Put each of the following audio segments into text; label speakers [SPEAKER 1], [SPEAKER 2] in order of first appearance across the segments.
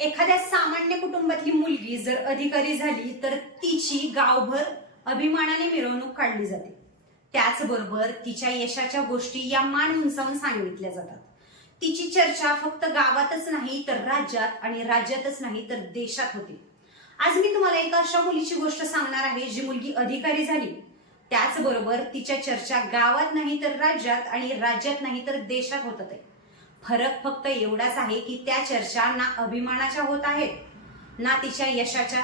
[SPEAKER 1] एखाद्या सामान्य कुटुंबातली मुलगी जर अधिकारी झाली तर तिची गावभर अभिमानाने मिरवणूक काढली जाते. त्याचबरोबर तिच्या यशाच्या गोष्टी या मान उंचावून सांगितल्या जातात. तिची चर्चा फक्त गावातच नाही तर राज्यात आणि राज्यातच नाही तर देशात होते. आज मी तुम्हाला एका अशा मुलीची गोष्ट सांगणार आहे जी मुलगी अधिकारी झाली. त्याचबरोबर तिच्या चर्चा गावात नाही तर राज्यात आणि राज्यात नाही तर देशात होतात आहे फरक फक्त एवढाच आहे की त्या चर्चा ना अभिमानाच्या होत आहेत. ना तिच्या यशाच्या.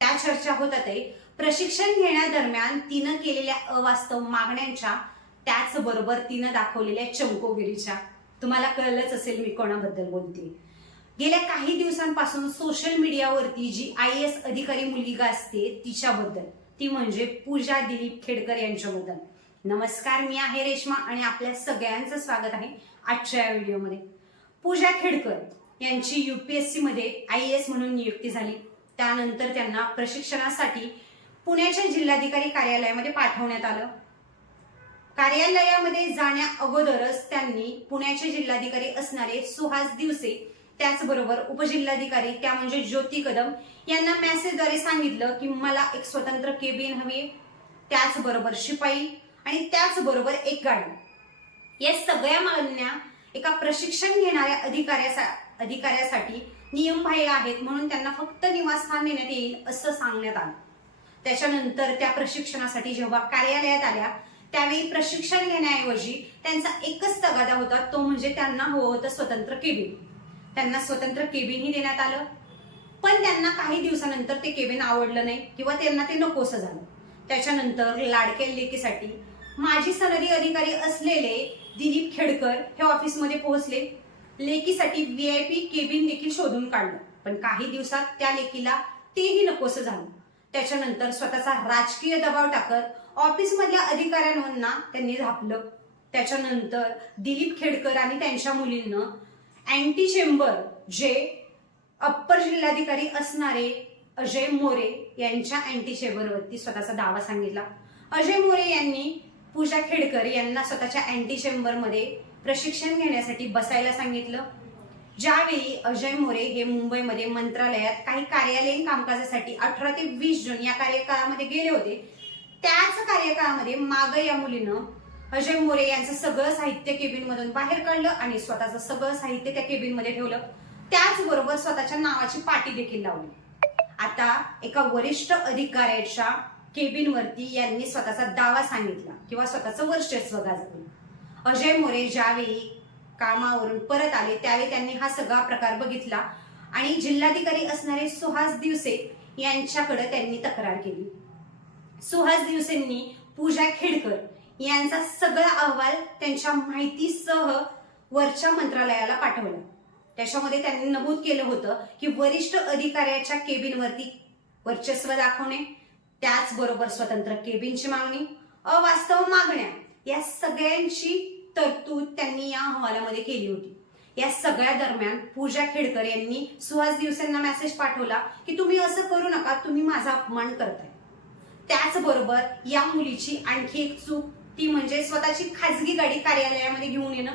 [SPEAKER 1] त्या चर्चा होतात आहे प्रशिक्षण घेण्यादरम्यान तिनं केलेल्या अवास्तव मागण्यांच्या त्याचबरोबर तिनं दाखवलेल्या चमकोगिरीच्या. तुम्हाला कळलंच असेल मी कोणाबद्दल बोलते. गेल्या काही दिवसांपासून सोशल मीडियावरती जी आय एस अधिकारी मुलगा असते तिच्याबद्दल ती म्हणजे पूजा दिलीप खेडकर यांच्याबद्दल. नमस्कार मी आहे रेश्मा आणि आपल्या सगळ्यांचं स्वागत आहे. आजच्या या व्हिडिओमध्ये. पूजा खेडकर यांची युपीएससी मध्ये आय एस म्हणून नियुक्ती झाली. त्यानंतर त्यांना प्रशिक्षणासाठी पुण्याच्या जिल्हाधिकारी कार्यालयामध्ये पाठवण्यात आलं. कार्यालयामध्ये जाण्या अगोदरच त्यांनी पुण्याचे जिल्हाधिकारी असणारे सुहास दिवसे त्याचबरोबर उपजिल्हाधिकारी त्या म्हणजे ज्योती कदम यांना मेसेजद्वारे सांगितलं की मला एक स्वतंत्र केबिन हवी त्याचबरोबर शिपाई आणि त्याचबरोबर एक गाडी. या सगळ्या मागण्या एका प्रशिक्षण घेणाऱ्या अधिकाऱ्या अधिकाऱ्यासाठी नियमबाह्य आहेत म्हणून त्यांना फक्त निवासस्थान देण्यात येईल असं सांगण्यात आलं. त्याच्यानंतर त्या प्रशिक्षणासाठी जेव्हा कार्यालयात आल्या त्यावेळी प्रशिक्षण घेण्याऐवजी त्यांचा एकच तगादा होता तो म्हणजे त्यांना हवं होतं स्वतंत्र केबिन. त्यांना स्वतंत्र केबिनही देण्यात आलं. पण त्यांना काही दिवसानंतर ते केबिन आवडलं नाही किंवा त्यांना ते नकोसं झालं. त्याच्यानंतर लाडक्या लेकीसाठी माजी सनदी अधिकारी असलेले दिलीप खेडकर हे ऑफिसमध्ये पोहोचले. लेकीसाठी व्ही आय पी केबिन देखील शोधून काढलं. पण काही दिवसात त्या लेकीला तेही नकोसं झालं. त्याच्यानंतर स्वतःचा राजकीय दबाव टाकत ऑफिसमधल्या अधिकाऱ्यांना त्यांनी झापलं. त्याच्यानंतर दिलीप खेडकर आणि त्यांच्या मुलींना अँटी चेंबर जे अप्पर जिल्हाधिकारी असणारे अजय मोरे यांच्या अँटी चेंबरवरती स्वतःचा दावा सांगितला. अजय मोरे यांनी पूजा खेडकर यांना स्वतःच्या अँटी चेंबरमध्ये प्रशिक्षण घेण्यासाठी बसायला सांगितलं. ज्यावेळी अजय मोरे हे मुंबईमध्ये मंत्रालयात काही कार्यालयीन कामकाजासाठी अठरा ते वीस जून या कार्यकाळामध्ये गेले होते त्याच कार्यकाळामध्ये माग या मुलीनं अजय मोरे यांचं सगळं साहित्य केबिन मधून बाहेर काढलं आणि स्वतःचं सगळं साहित्य त्या केबिनमध्ये ठेवलं. त्याचबरोबर स्वतःच्या नावाची पाटी देखील लावली. आता एका वरिष्ठ अधिकाऱ्याच्या केबिन वरती यांनी स्वतःचा दावा सांगितला किंवा स्वतःचं वर्चस्व गाजवलं. अजय मोरे ज्यावेळी कामावरून परत आले त्यावेळी त्यांनी हा सगळा प्रकार बघितला आणि जिल्हाधिकारी असणारे सुहास दिवसे यांच्याकडे त्यांनी तक्रार केली. सुहास दिवसेंनी पूजा खेडकर यांचा सगळा अहवाल त्यांच्या माहितीसह वरच्या मंत्रालयाला पाठवला. त्याच्यामध्ये त्यांनी नमूद केलं होतं की वरिष्ठ अधिकाऱ्याच्या केबिनवरती वर्चस्व दाखवणे त्याचबरोबर स्वतंत्र केबिनची मागणी अवास्तव मागण्या या सगळ्यांची तरतूद त्यांनी या अहवालामध्ये केली होती. या सगळ्या दरम्यान पूजा खेडकर यांनी सुहास दिवसेंना मेसेज पाठवला की तुम्ही असं करू नका तुम्ही माझा अपमान करताय. त्याचबरोबर या मुलीची आणखी एक चूक ती म्हणजे स्वतःची खाजगी गाडी कार्यालयामध्ये घेऊन येणं.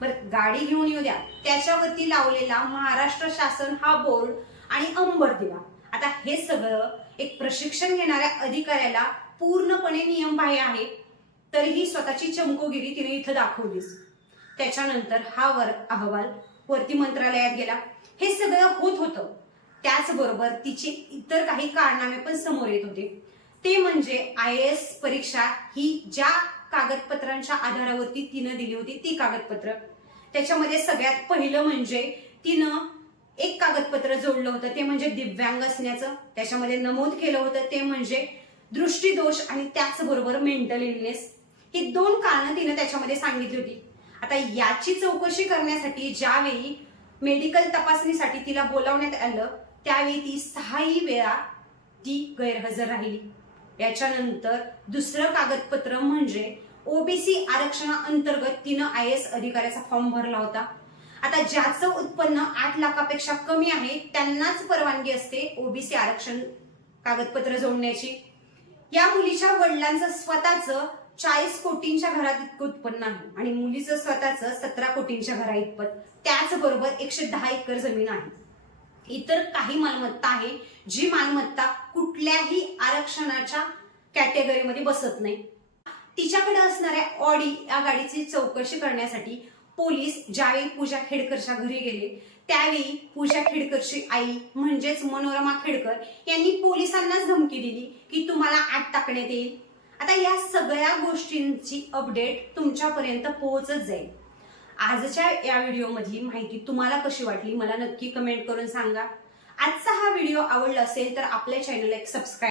[SPEAKER 1] बरं गाडी घेऊन येऊ द्या. त्याच्यावरती लावलेला महाराष्ट्र शासन हा बोर्ड आणि अंबर दिला. आता हे सगळं एक प्रशिक्षण घेणाऱ्या अधिकाऱ्याला पूर्णपणे नियम बाह्य आहे. तरीही स्वतःची चमकोगिरी तिने इथं दाखवलीच. त्याच्यानंतर हा वर अहवाल वरती मंत्रालयात गेला. हे सगळं होत होतं. त्याचबरोबर तिचे इतर काही कारनामे पण समोर येत होते. ते म्हणजे आय एस परीक्षा ही ज्या कागदपत्रांच्या आधारावरती तिनं दिली होती ती कागदपत्र. त्याच्यामध्ये सगळ्यात पहिलं म्हणजे तिनं एक कागदपत्र जोडलं होतं ते म्हणजे दिव्यांग असण्याचं. त्याच्यामध्ये नमूद केलं होतं ते म्हणजे दृष्टीदोष आणि त्याचबरोबर मेंटल इलनेस ही दोन कारणं तिनं त्याच्यामध्ये सांगितली होती. आता याची चौकशी करण्यासाठी ज्यावेळी मेडिकल तपासणीसाठी तिला बोलावण्यात आलं त्यावेळी ती सहाही वेळा ती गैरहजर राहिली. याच्यानंतर दुसरं कागदपत्र म्हणजे ओबीसी आरक्षणा अंतर्गत तिनं आय एस अधिकाऱ्याचा फॉर्म भरला होता. आता ज्याचं उत्पन्न आठ लाखापेक्षा कमी आहे त्यांनाच परवानगी असते ओबीसी आरक्षण कागदपत्र जोडण्याची. या मुलीच्या वडिलांचं स्वतःचं चाळीस कोटींच्या घरात इतकं उत्पन्न आहे आणि मुलीचं स्वतःचं सतरा कोटींच्या घरा इतपत. त्याचबरोबर एकशे दहा एकर जमीन आहे. इतर काही मालमत्ता आहे जी मालमत्ता कुठल्याही आरक्षणाच्या कॅटेगरीमध्ये बसत नाही. तिच्याकडे असणाऱ्या ऑडी या गाडीची चौकशी करण्यासाठी पोलीस ज्यावेळी पूजा खेडकरच्या घरी गेले त्यावेळी पूजा खेडकरची आई म्हणजेच मनोरमा खेडकर यांनी पोलिसांनाच धमकी दिली की तुम्हाला आत टाकण्यात येईल. आता या सगळ्या गोष्टींची अपडेट तुमच्यापर्यंत पोहोचत जाईल. आजच्या या व्हिडिओमधली माहिती तुम्हाला कशी वाटली मला नक्की कमेंट करून सांगा. आजचा हा व्हिडिओ आवडला असेल तर आपल्या चॅनलला एक सबस्क्राईब